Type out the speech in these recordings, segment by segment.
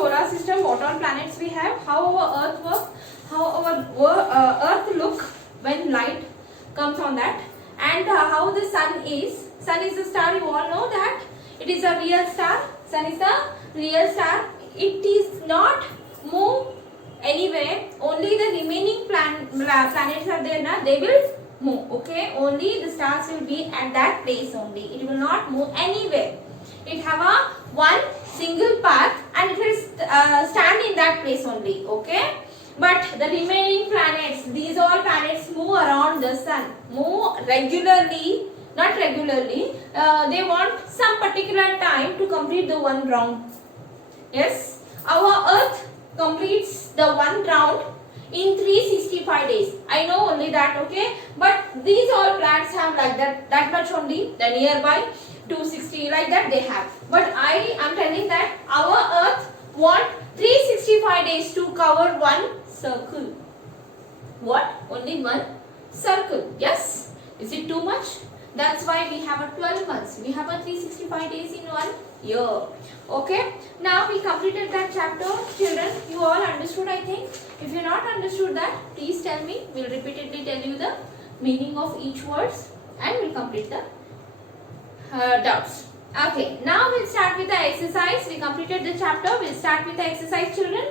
solar system, what all planets we have, how our Earth works, how our Earth look when light comes on that, and how the sun is. Sun is a star, you all know that. It is a real star. Sun is a real star. It is not move anywhere. Only the remaining planets are there now. They will move. Okay. Only the stars will be at that place only. It will not move anywhere. It have a one single path and it will stand in that place only. Okay. But the remaining planets, these all planets move around the sun. Move regularly. Not regularly. They want some particular time to complete the one round. Yes. Our Earth completes the one round in 365 days. I know only that, okay. But these all planets have like that much only. The nearby 260 like that they have. But I am telling that our Earth want 365 days to cover one circle. What? Only one circle. Yes. Is it too much? That's why we have a 12 months. We have a 365 days in 1 year. Okay. Now we completed that chapter. Children, you all understood, I think. If you not understood that, please tell me. We'll repeatedly tell you the meaning of each words and we'll complete the doubts. Okay. Now we'll start with the exercise. We completed the chapter. We'll start with the exercise, children.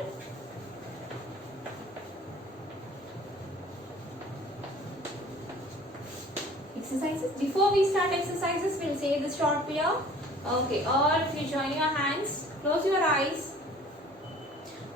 Exercises. Before we start exercises, we'll say the short prayer. Okay, all if you join your hands, close your eyes.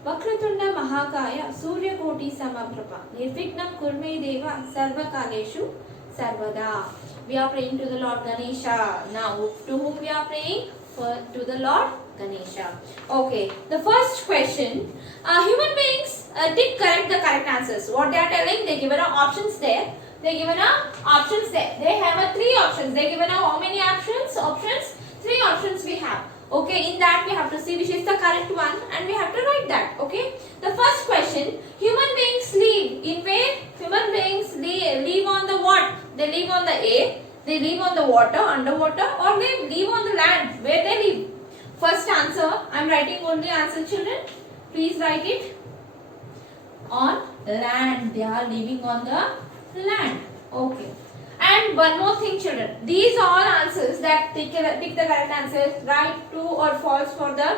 Vakratunda Mahakaya Surya Koti Samaprabha Nirvignam Kurme Deva Sarva Kaleshu Sarvada. We are praying to the Lord Ganesha. Now, to whom we are praying? To the Lord Ganesha. Okay, the first question. Human beings did correct the correct answers. What they are telling? They given options there. They given options there. They have 3 options. They given how many options? 3 options we have. Okay, in that we have to see which is the correct one and we have to write that. Okay. The first question, human beings live in where? Human beings live on the what? They live on the air, they live on the water, underwater, or they live on the land. Where they live? First answer, I am writing only answer, children. Please write it. On land. They are living on the land. Okay. And one more thing, children. These all answers that pick the correct answers, write true or false for the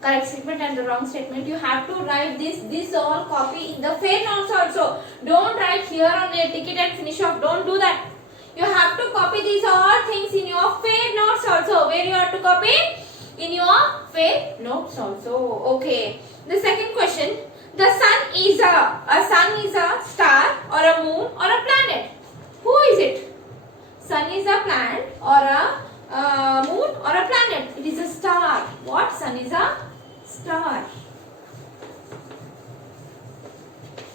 correct statement and the wrong statement. You have to write this all copy in the fair notes also. Don't write here on the ticket and finish off. Don't do that. You have to copy these all things in your fair notes also. Where you have to copy? In your fair notes also. Okay. The second question. The sun is a star or a moon or a planet. Who is it? Sun is a planet or a moon or a planet. It is a star. What? Sun is a star.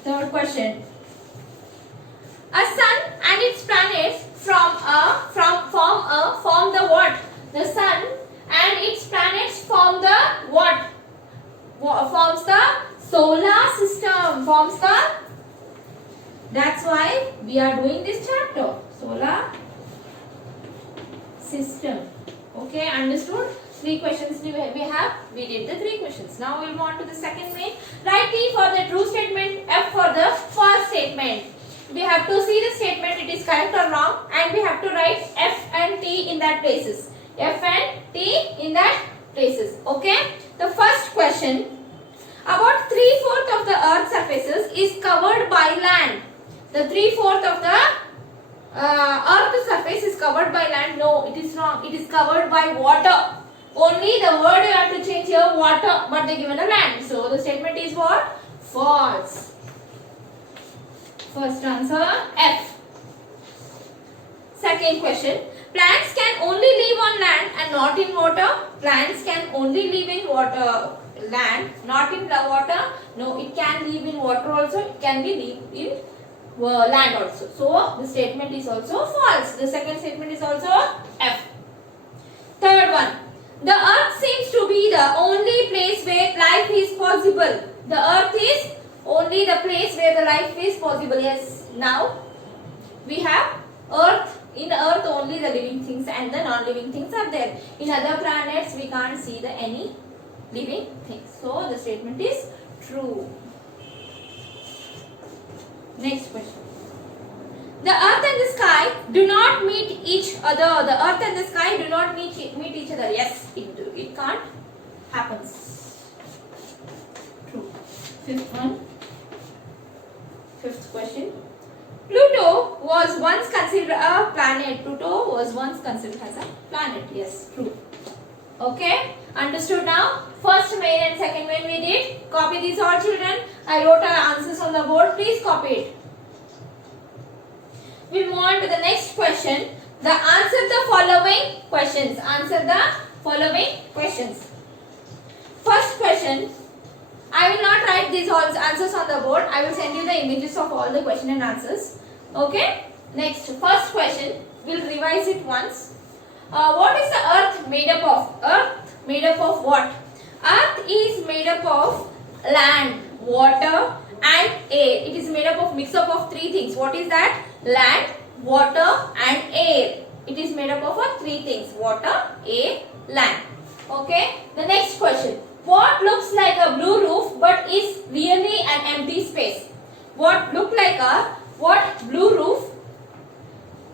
Third question. A sun and its planets form the what? The sun and its planets form the what? Forms the solar system. Forms the. That's why we are doing this chapter. Solar system. Okay, understood? 3 questions we have. We did the 3 questions. Now we will move on to the second main. Write T for the true statement, F for the false statement. We have to see the statement it is correct or wrong and we have to write F and T in that places. F and T in that places. Okay. The first question. About 3/4 of the earth's surfaces is covered by land. The 3/4 of the earth's surface is covered by land. No, it is wrong. It is covered by water. Only the word you have to change here, water, but they given a land. So the statement is what? False. First answer F. Second question. Plants can only live on land and not in water. Plants can only live in water, land, not in the water. No, it can live in water also. It can be live in land also. So the statement is also false. The second statement is also F. Third one. The earth seems to be the only place where life is possible. The earth is only the place where the life is possible. Yes. Now we have earth. In earth only the living things and the non-living things are there. In other planets we can't see any living things. So the statement is true. Next question. The earth and the sky do not meet each other. The earth and the sky do not meet each other. Yes, it do. It can't happens. True. Fifth question. Pluto was once considered a planet. Pluto was once considered as a planet. Yes, true. Okay, understood now? First main and second main we did. Copy these all, children. I wrote our answers on the board. Please copy it. We move on to the next question. Answer the following questions. Answer the following questions. First question. I will not write these all answers on the board. I will send you the images of all the question and answers. Okay. Next, first question. We'll revise it once. What is the earth made up of? Earth made up of what? Earth is made up of land, water and air. It is made up of mix up of three things. What is that? Land, water and air. It is made up of three things. Water, air, land. Okay. The next question. What looks like a blue roof but is really an empty space? What look like a blue roof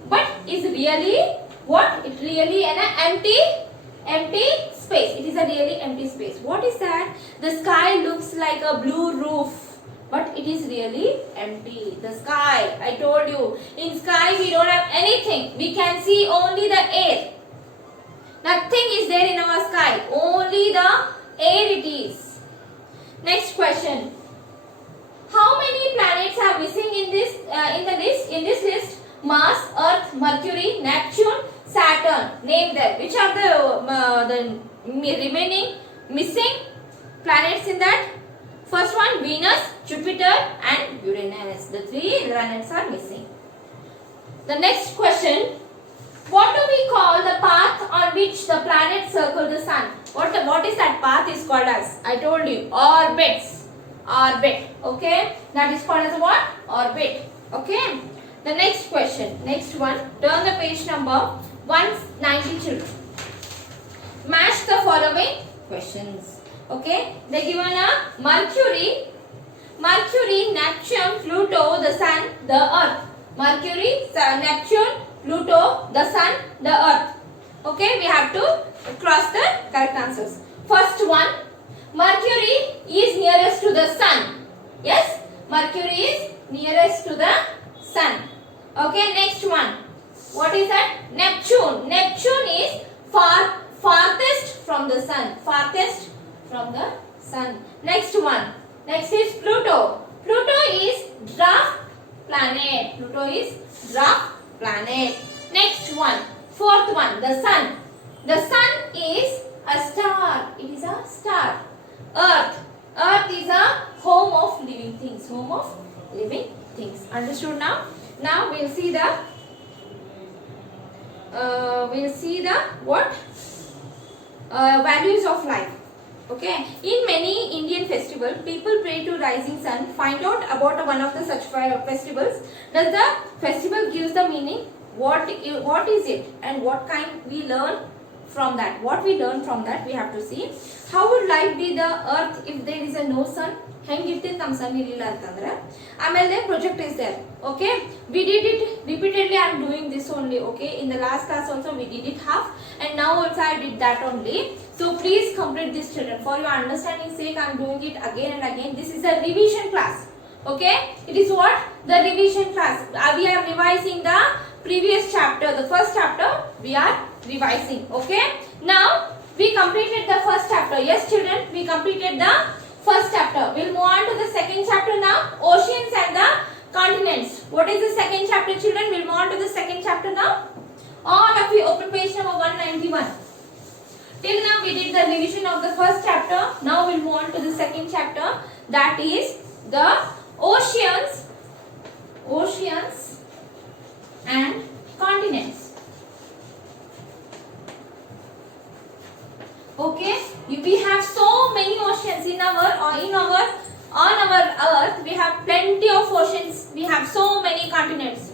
but is really what? It really an empty space. It is a really empty space. What is that? The sky looks like a blue roof, but it is really empty. The sky, I told you, in sky we don't have anything. We can see only the air. Nothing is there in our sky. Only the air it is. Next question. How many planets are missing in this in this list? Mars, Earth, Mercury, Neptune, Saturn. Name them. Which are the remaining missing planets in that? First one, Venus, Jupiter and Uranus. The three planets are missing. The next question. What do we call the path on which the planets circle the sun? What is that path is called as? I told you, orbits. Orbit. Okay. That is called as what? Orbit. Okay. The next question. Next one. Turn the page number 190, children. Match the following questions. Okay. They given a Mercury, Neptune, Pluto, the Sun, the Earth. Mercury, Neptune, Pluto, the Sun, the Earth. Okay. We have to cross the correct answers. First one. Mercury is nearest to the Sun. Yes. Mercury is nearest to the Sun. Okay. Next one. What is that? Neptune. Neptune is farthest from the Sun. Farthest from the Sun. Next one. Next is Pluto. Pluto is dwarf planet. Pluto is dwarf planet. Next one. Fourth one. The Sun. The Sun is a star. It is a star. Earth. Earth is a home of living things. Home of living things. Understood now? Now we'll see the what values of life. Okay. In many Indian festivals, people pray to rising sun. Find out about one of the such festivals. Does the festival gives the meaning? What is it and what kind we learn from that? What we learn from that we have to see. How would life be the earth if there is a no sun? ಹೆಂಗಿರ್ತಿತ್ತು ನಮ್ಮ ಸನ್ ಇರಲಿಲ್ಲ ಅಂತಂದ್ರೆ ಆಮೇಲೆ project is there. Okay, we did it repeatedly. I am doing this only. Okay, in the last class also we did it half and now also I did that only. So please complete this, children. For your understanding sake I am doing it again and again. This is a revision class. Okay, it is what? The revision class. We are revising the previous chapter. The first chapter we are revising. Okay, now we completed the first chapter. Yes, children, we completed the first chapter. We'll move on to the second chapter now. Oceans and the continents. What is the second chapter, children? We'll move on to the second chapter now. All of you open page number 191. Till now we did the revision of the first chapter. Now we'll move on to the second chapter. That is the oceans and continents. Okay, we have so many oceans on our earth. We have plenty of oceans. We have so many continents.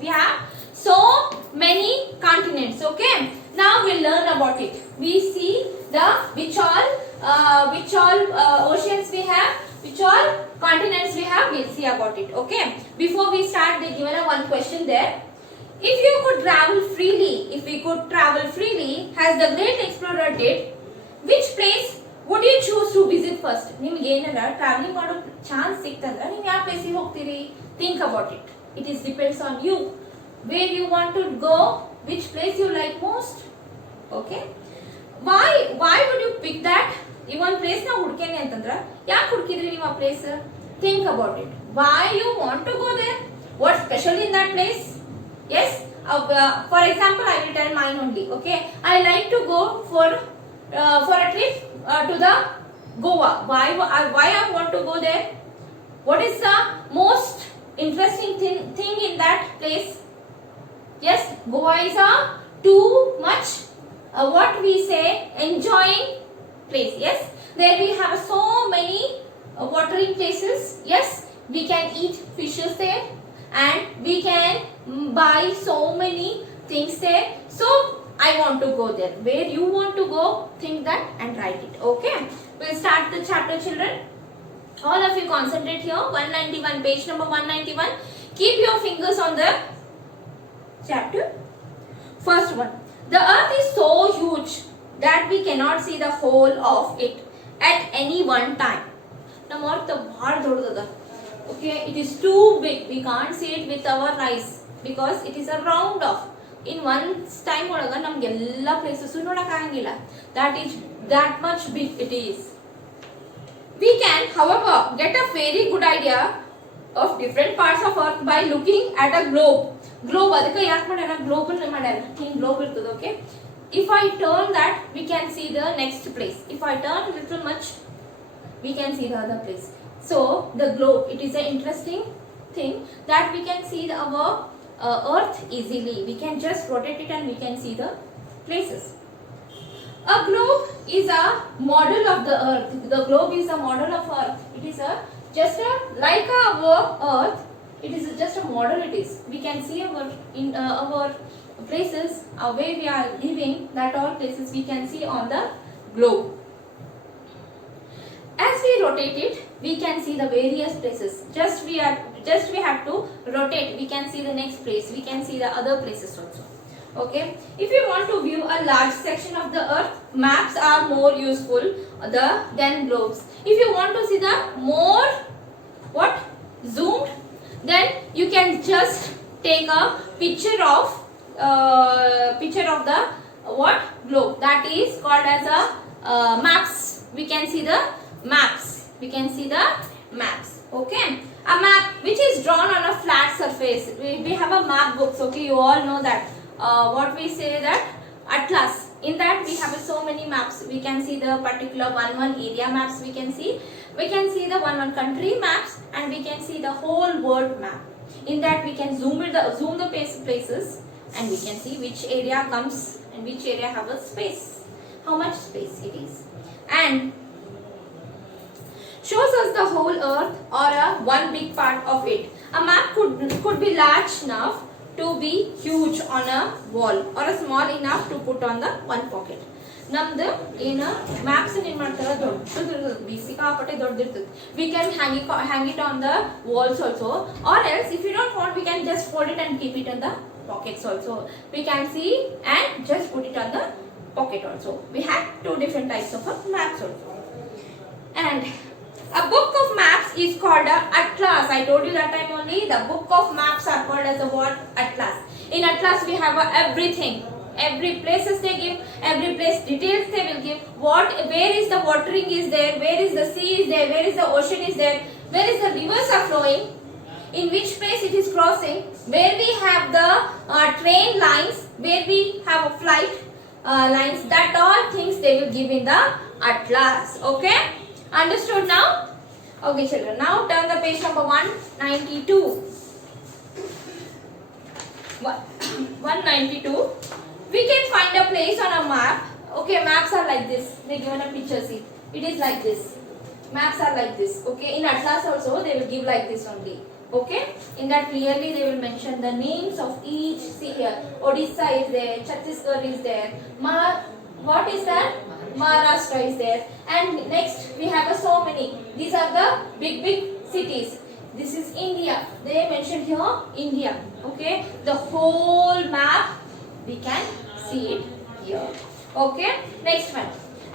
Okay, Now we'll learn about it. We see the which all oceans we have, which all continents we have. We'll see about it. Okay. Before we start, they given a one question there. If you could travel freely, if we could travel freely, as the great explorer did, which place would you choose to visit first? ನಿಮಗೆ ಏನಾರ travelling ಮಾಡೋ chance ಸಿಕ್ತಂದ್ರೆ ನೀವು ಯಾವ ಪ್ಲೇಸಿಗೆ ಹೋಗ್ತೀರಿ? Think about it. It is depends on you. Where you want to go, which place you like most. Okay. Why would you pick that? ಈ ಒಂದು place ನ ಹುಡುಕೇನೆ ಅಂತಂದ್ರೆ ಯಾಕೆ ಹುಡುಕಿದ್ರಿ ನೀವು ಆ place? Think about it. Why you want to go there? What's special in that place? Yes. For example, I will tell mine only. Okay. I like to go for a trip to the Goa. Why I want to go there? What is the most interesting thing in that place? Yes, Goa is a too much what we say enjoying place. Yes, there we have so many watering places. Yes, we can eat fishes there and we can buy so many things there. So I want to go there. Where you want to go, think that and write it. Okay, we'll start the chapter, children. All of you concentrate here. 191, page number 191. Keep your fingers on the chapter. First one. The earth is so huge that we cannot see the whole of it at any one time. ನಮ್ಮ earth ಬಹಳ ದೊಡ್ಡದದ. Okay, it is too big. We can't see it with our eyes because it is a round off. In one time ಒಳಗ ನಮಗೆ ಎಲ್ಲ places ನೋಡಕ ಆಗಂಗಿಲ್ಲ. That much big it is. We can, however, get a very good idea of different parts of earth by looking at a globe. Globe ಅದಕ್ಕೆ ಯಾಕೆ ಮಾಡ್ಯಾರ? Globe ಅನ್ನು ಮಾಡ್ಯಾರ. ಹಿಂಗ್ ಗ್ಲೋಬ್ ಇರ್ತದೆ. Okay. If I turn that, we can see the next place. If I turn little much, we can see the other place. So the globe, it is an interesting thing that we can see our earth easily. We can just rotate it and we can see the places. A globe is a model of the earth. The globe is a model of earth. It is like our earth. It is just a model. It is. We can see our places, where we are living. That all places we can see on the globe. As we rotate it, we can see the various places. We have to rotate. We can see the next place. We can see the other places also. Okay. If you want to view a large section of the earth, maps are more useful than globes. If you want to see the more zoomed, then you can just take a picture of the globe. That is called as a maps. We can see the maps. Okay. A map which is drawn on a flat surface. We have a map books. Okay, you all know that. What we say that atlas. In that we have so many maps. We can see the particular one area maps. We can see the one country maps, and we can see the whole world map. In that we can zoom the places, and we can see which area comes and which area have a space, how much space it is, and shows us the whole earth or one big part of it. A map could be large enough to be huge on a wall or a small enough to put on the one pocket. ನಮ್ದು ಏನ maps ಏನ್ ಮಾಡ್ತಾರ ದೊಡ್ಡದಿರ್ತದೆ, ಸಿಕ್ಕಾಪಟ್ಟೆ ದೊಡ್ಡದಿರ್ತದೆ. We can hang it on the walls also, or else if you don't want, we can just fold it and keep it in the pockets also. We can see and just put it on the pocket also. We have two different types of maps also. And a book of maps is called a atlas. I told you that time only. The book of maps are called as a what? Atlas. In atlas we have everything. Every places they give, every place details they will give. Where is the watering is there? Where is the sea is there? Where is the ocean is there? Where is the rivers are flowing? In which place it is crossing? Where we have the train lines? Where we have a flight lines? That all things they will give in the atlas. Okay? Understood now? Okay, children. Now turn the page number 192. 192. We can find a place on a map. Okay, maps are like this. They given a picture. See, it is like this. Maps are like this. Okay, in atlas also they will give like this only. Okay, in that clearly they will mention the names of each. See here, Odisha is there, Chhattisgarh is there, what is that? Maharashtra is there, and next we have so many. These are the big cities. This is India. They mentioned here India. Okay, the whole map we can see it here. Okay, next one.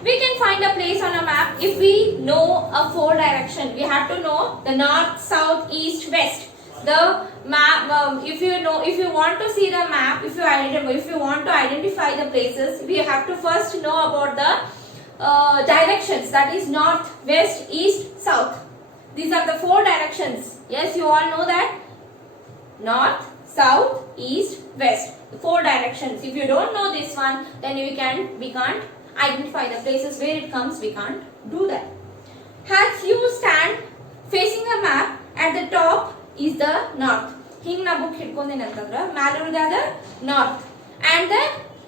We can find a place on a map if we know a 4 direction. We have to know the north, south, east, west. The map, if you want to see the map, if you want to identify the places, we have to first know about the directions. That is north, west, east, south. These are the 4 directions. Yes, you all know that. North, south, east, west. 4 directions. If you don't know this one, then we can't identify the places where it comes. We can't do that. As you stand facing a map, at the top is the north. Hing na book hitkonde nantandra malurgada north, and the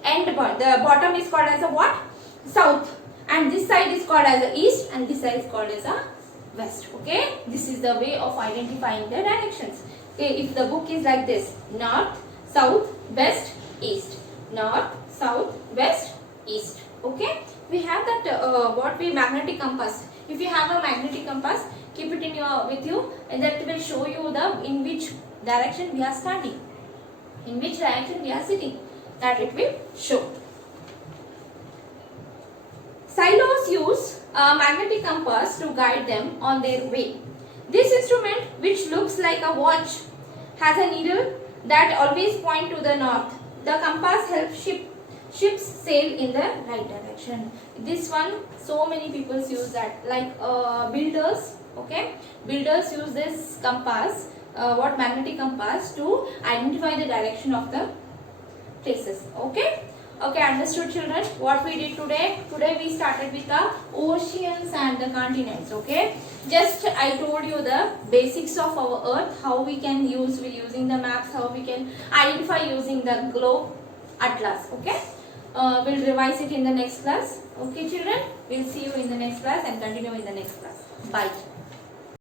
end point, the bottom is called as a what? South, and this side is called as a east, and this side is called as a west. Okay, this is the way of identifying the directions. Okay, if the book is like this: north, south, west, east. North, south, west, east. Okay, we have that magnetic compass. If you have a magnetic compass, keep it with you, and that will show you the in which direction we are standing, in which direction we are sitting. That it will show. Sailors use a magnetic compass to guide them on their way. This instrument, which looks like a watch, has a needle that always point to the north. The compass helps ships sail in the right direction. This one, so many people use that, like builders. Okay, builders use this compass, magnetic compass, to identify the direction of the places. Okay, understood, children? What we did today we started with the oceans and the continents. Okay, just I told you the basics of our earth, how we can use using the maps, how we can identify using the globe atlas. Okay, we'll revise it in the next class. Okay, children, we'll see you in the next class and continue in the next class. Bye.